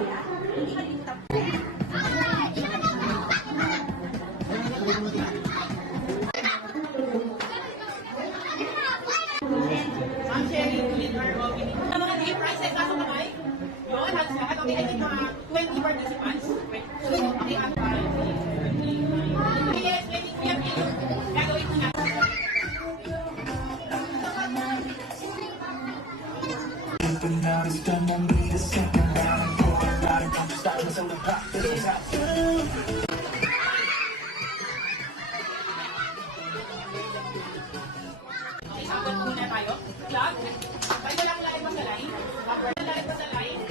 sila. Hindi ka dito tapos. Ang sharing ulit or opening. Ang mga day prices nasa kamay. Yun, halos lahat. Okay, I think mga 20 participants. So, okay, ang yes, 20 p.m. Gagawin mo na. Now it's done, won't need a second round. Going out and don't stop until the clock is out. Okay, sagot muna tayo. Club, tayo lang lalagay pa sa line. Lalagay pa sa line.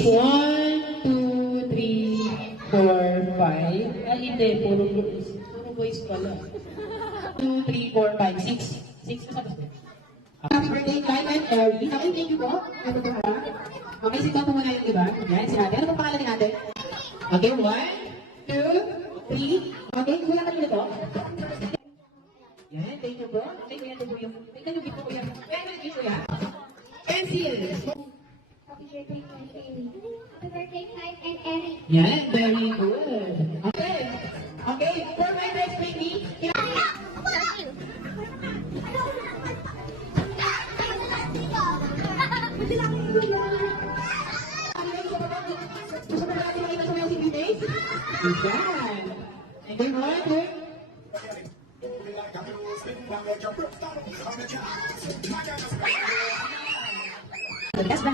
One, two, three, four, five. Ay, hindi. Puro boys. Puro boys pala. 2, 3, 4, 5, 6. 6 na tapos. Happy birthday, Kai and Ellie. Okay, thank you po. Ano po ba? Okay, sit down po muna yung iba. Yan, si ate. Ano pong pangalan ni ate? Okay, 1, 2, 3. Okay, kulang na po. Yan, thank you po. Okay, kuya, ito po yung... Tingnan yung gift ko, kuya. Kaya ito yung gift ko, yan. Pencils. Happy birthday, Eric. Happy birthday, Kai and Eric. Yan, very good. Okay. Okay, for my next baby. Gusto mo natin makita sa mga CBDs? Yan. Okay, one, two. That's